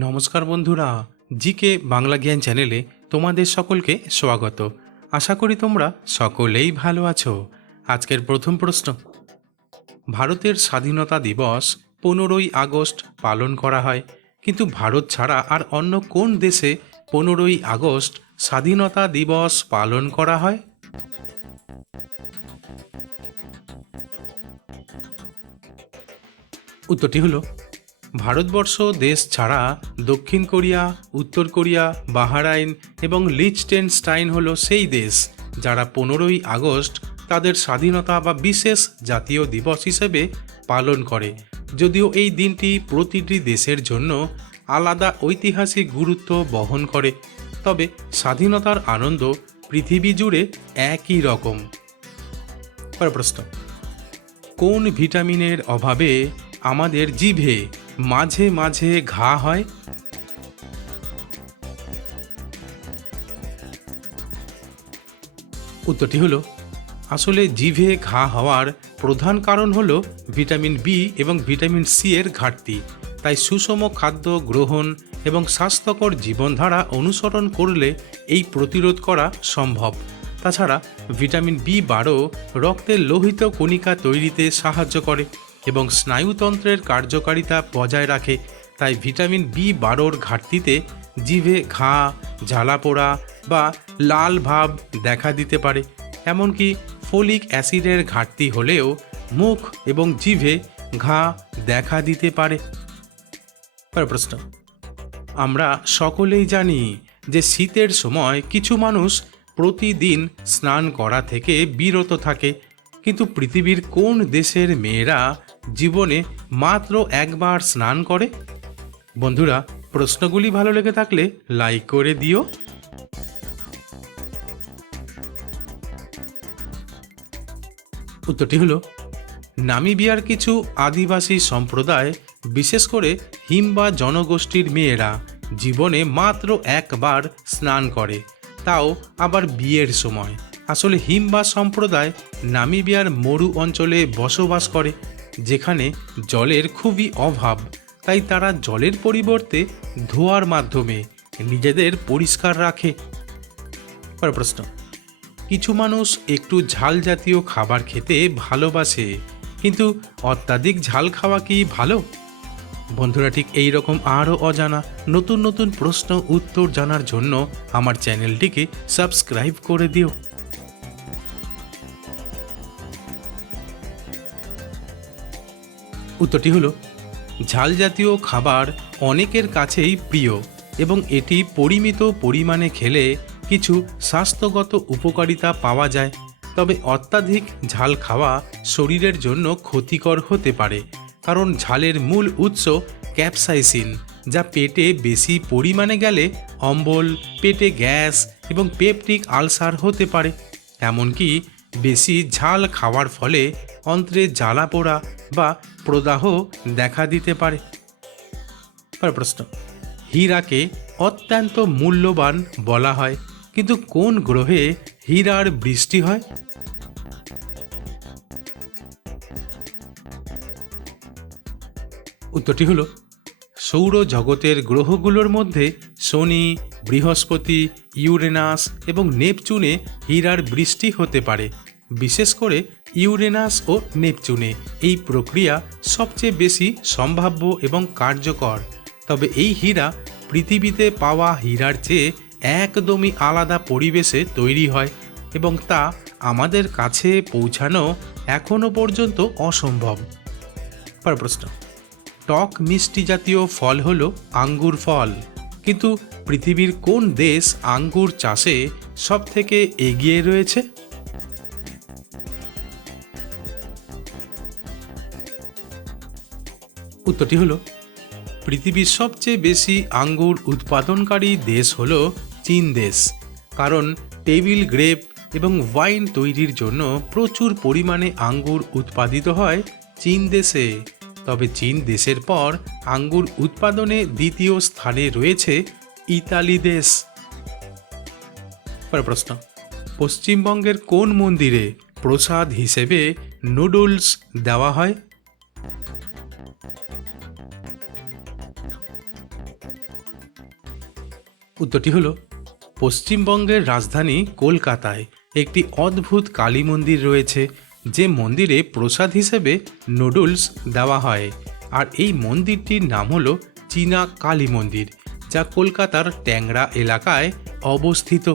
নমস্কার বন্ধুরা, জিকে বাংলা জ্ঞান চ্যানেলে তোমাদের সকলকে স্বাগত। আশা করি তোমরা সকলেই ভালো আছো। আজকের প্রথম প্রশ্ন। ভারতের স্বাধীনতা দিবস পনেরোই আগস্ট পালন করা হয়, কিন্তু ভারত ছাড়া আর অন্য কোন দেশে পনেরোই আগস্ট স্বাধীনতা দিবস পালন করা হয়? উত্তরটি হলো ভারতবর্ষ দেশ ছাড়া দক্ষিণ কোরিয়া, উত্তর কোরিয়া, বাহারাইন এবং লিচটেনস্টাইন হল সেই দেশ যারা পনেরোই আগস্ট তাদের স্বাধীনতা বা বিশেষ জাতীয় দিবস হিসেবে পালন করে। যদিও এই দিনটি প্রতিটি দেশের জন্য আলাদা ঐতিহাসিক গুরুত্ব বহন করে, তবে স্বাধীনতার আনন্দ পৃথিবী জুড়ে একই রকম। প্রশ্ন, কোন ভিটামিনের অভাবে আমাদের জিভে মাঝে মাঝে ঘা হয়। উত্তরটি হলো, আসলে জিভে ঘা হওয়ার প্রধান কারণ হলো ভিটামিন বি এবং ভিটামিন সি এর ঘাটতি। তাই সুষম খাদ্য গ্রহণ এবং স্বাস্থ্যকর জীবনধারা অনুসরণ করলে এই প্রতিরোধ করা সম্ভব। তাছাড়া ভিটামিন বি বারো রক্তের লোহিত কণিকা তৈরিতে সাহায্য করে। এবং স্নায়ুতন্ত্রের কার্যকারিতা বজায় রাখে, তাই ভিটামিন বি বারোর ঘাটতিতে জিভে ঘা, জ্বালাপোড়া বা লাল ভাব দেখা দিতে পারে। এমনকি ফোলিক অ্যাসিডের ঘাটতি হলেও মুখ এবং জিভে ঘা দেখা দিতে পারে। প্রশ্ন। আমরা সকলেই জানি যে শীতের সময় কিছু মানুষ প্রতিদিন স্নান করা থেকে বিরত থাকে, কিন্তু পৃথিবীর কোন দেশের মেয়েরা জীবনে মাত্র একবার স্নান করে? বন্ধুরা, প্রশ্নগুলি ভালো লেগে থাকলে লাইক করে দিও। উত্তরটি হলো, নামিবিয়ার কিছু আদিবাসী সম্প্রদায়, বিশেষ করে হিমবা জনগোষ্ঠীর মেয়েরা, জীবনে মাত্র একবার স্নান করে। তাও আবার বিয়ের সময়। আসলে হিমবা সম্প্রদায় নামিবিয়ার মরু অঞ্চলে বসবাস করে। যেখানে জলের খুবই অভাব, তাই তারা জলের পরিবর্তে ধোয়ার মাধ্যমে নিজেদের পরিষ্কার রাখে। প্রশ্ন, কিছু মানুষ একটু ঝাল জাতীয় খাবার খেতে ভালোবাসে, কিন্তু অত্যাধিক ঝাল খাওয়া কি ভালো? বন্ধুরা, ঠিক এই রকম আরও অজানা নতুন নতুন প্রশ্ন উত্তর জানার জন্য আমার চ্যানেলটিকে সাবস্ক্রাইব করে দিও। উত্তরটি হলো, ঝাল জাতীয় খাবার অনেকের কাছেই প্রিয় এবং এটি পরিমিত পরিমাণে খেলে কিছু স্বাস্থ্যগত উপকারিতা পাওয়া যায়, তবে অত্যাধিক ঝাল খাওয়া শরীরের জন্য ক্ষতিকর হতে পারে, কারণ ঝালের মূল উৎস ক্যাপসাইসিন, যা পেটে বেশি পরিমাণে গেলে অম্বল, পেটে গ্যাস এবং পেপটিক আলসার হতে পারে। এমনকি বেশি ঝাল খাওয়ার ফলে অন্ত্রে জ্বালা পোড়া বা প্রদাহ দেখা দিতে পারে। প্রশ্ন। হীরাকে অত্যন্ত মূল্যবান বলা হয়, কিন্তু কোন গ্রহে হীরার বৃষ্টি হয়? উত্তরটি হলো, সৌরজগতের গ্রহগুলোর মধ্যে শনি, বৃহস্পতি, ইউরেনাস এবং নেপচুনে হীরার বৃষ্টি হতে পারে। বিশেষ করে ইউরেনাস ও নেপচুনে এই প্রক্রিয়া সবচেয়ে বেশি সম্ভাব্য এবং কার্যকর। তবে এই হীরা পৃথিবীতে পাওয়া হীরার চেয়ে একদমই আলাদা পরিবেশে তৈরি হয় এবং তা আমাদের কাছে পৌঁছানো এখনও পর্যন্ত অসম্ভব। পরের প্রশ্ন, টক মিষ্টি জাতীয় ফল হল আঙ্গুর ফল। কিন্তু পৃথিবীর কোন দেশ আঙ্গুর চাষে সব থেকে এগিয়ে রয়েছে? উত্তরটি হলো, পৃথিবীর সবচেয়ে বেশি আঙ্গুর উৎপাদনকারী দেশ হল চীন দেশ, কারণ টেবিল গ্রেপ এবং ওয়াইন তৈরির জন্য প্রচুর পরিমাণে আঙ্গুর উৎপাদিত হয় চীন দেশে। তবে চীন দেশের পর আঙ্গুর উৎপাদনে দ্বিতীয় স্থানে রয়েছে ইতালি দেশ। প্রশ্ন, পশ্চিমবঙ্গের কোন মন্দিরে প্রসাদ হিসেবে নুডলস দেওয়া হয়? উত্তরটি হলো, পশ্চিমবঙ্গের রাজধানী কলকাতায় একটি অদ্ভুত কালী মন্দির রয়েছে, যে মন্দিরে প্রসাদ হিসেবে নুডলস দেওয়া হয়। আর এই মন্দিরটির নাম হল চীনা কালী মন্দির, যা কলকাতার ট্যাংরা এলাকায় অবস্থিত।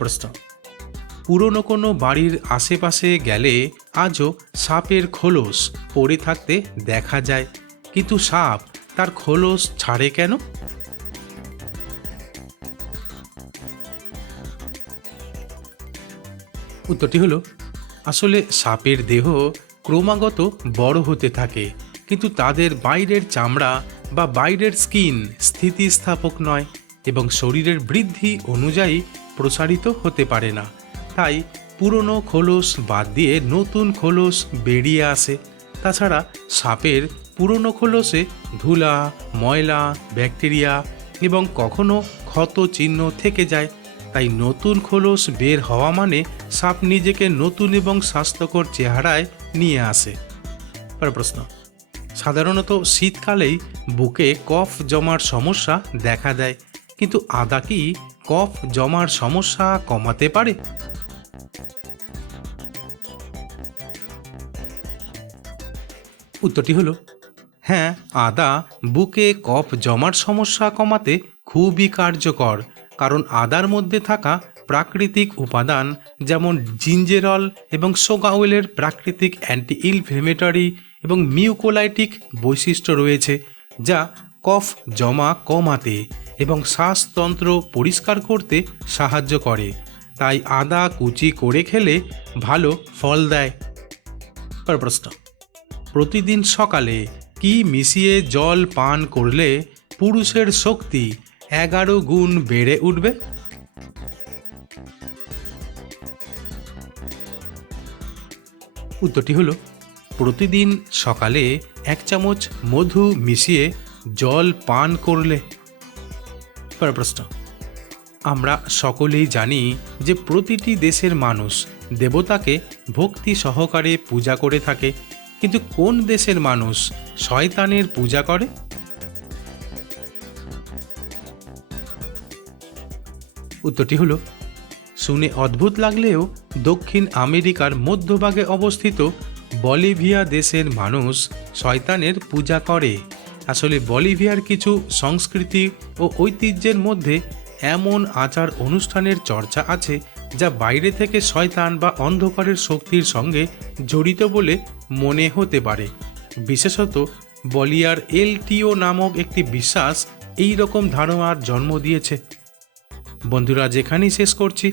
প্রশ্ন, পুরনো কোনো বাড়ির আশেপাশে গেলে আজও সাপের খোলস পড়ে থাকতে দেখা যায়, কিন্তু সাপ তার খোলস ছাড়ে কেন? উত্তরটি হলো, আসলে সাপের দেহ ক্রমাগত বড় হতে থাকে, কিন্তু তাদের বাইরের চামড়া বা বাইরের স্কিন স্থিতিস্থাপক নয় এবং শরীরের বৃদ্ধি অনুযায়ী প্রসারিত হতে পারে না। তাই পুরনো খোলস বাদ দিয়ে নতুন খোলস বেরিয়ে আসে। তাছাড়া সাপের পুরনো খোলসে ধুলা, ময়লা, ব্যাকটেরিয়া এবং কখনো ক্ষত চিহ্ন থেকে যায়। তাই নতুন খোলস বের হওয়া মানে সাপ নিজেকে নতুন এবং স্বাস্থ্যকর চেহারায় নিয়ে আসে। পরের প্রশ্ন। সাধারণত শীতকালেই বুকে কফ জমার সমস্যা দেখা দেয়, কিন্তু আদা কি কফ জমার সমস্যা কমাতে পারে? উত্তরটি হলো হ্যাঁ আদা বুকে কফ জমার সমস্যা কমাতে খুবই কার্যকর, কারণ আদার মধ্যে থাকা প্রাকৃতিক উপাদান যেমন জিঞ্জেরল এবং সোগাওয়েলের প্রাকৃতিক অ্যান্টি ইনফ্লেমেটরি এবং মিউকোলাইটিক বৈশিষ্ট্য রয়েছে, যা কফ জমা কমাতে এবং শ্বাসতন্ত্র পরিষ্কার করতে সাহায্য করে। তাই আদা কুচি করে খেলে ভালো ফল দেয়। প্রশ্ন, প্রতিদিন সকালে কি মিশিয়ে জল পান করলে পুরুষের শক্তি এগারো গুণ বেড়ে উঠবে? উত্তরটি হলো, প্রতিদিন সকালে এক চামচ মধু মিশিয়ে জল পান করলে। পরের প্রশ্ন, আমরা সকলেই জানি যে প্রতিটি দেশের মানুষ দেবতাকে ভক্তি সহকারে পূজা করে থাকে, কিন্তু কোন দেশের মানুষ শয়তানের পূজা করে? উত্তরটি হলো শুনে অদ্ভুত লাগলেও দক্ষিণ আমেরিকার মধ্যভাগে অবস্থিত বলিভিয়া দেশের মানুষ শয়তানের পূজা করে। আসলে বলিভিয়ার কিছু সংস্কৃতি ও ঐতিহ্যের মধ্যে এমন আচার অনুষ্ঠানের চর্চা আছে যা বাইরে থেকে শয়তান বা অন্ধকারের শক্তির সঙ্গে জড়িত বলে মনে হতে পারে। বিশেষত বলিয়ার এলটিও নামক একটি বিশ্বাস এই রকম ধারণার জন্ম দিয়েছে। বন্ধুরা, যেখানেই শেষ করছি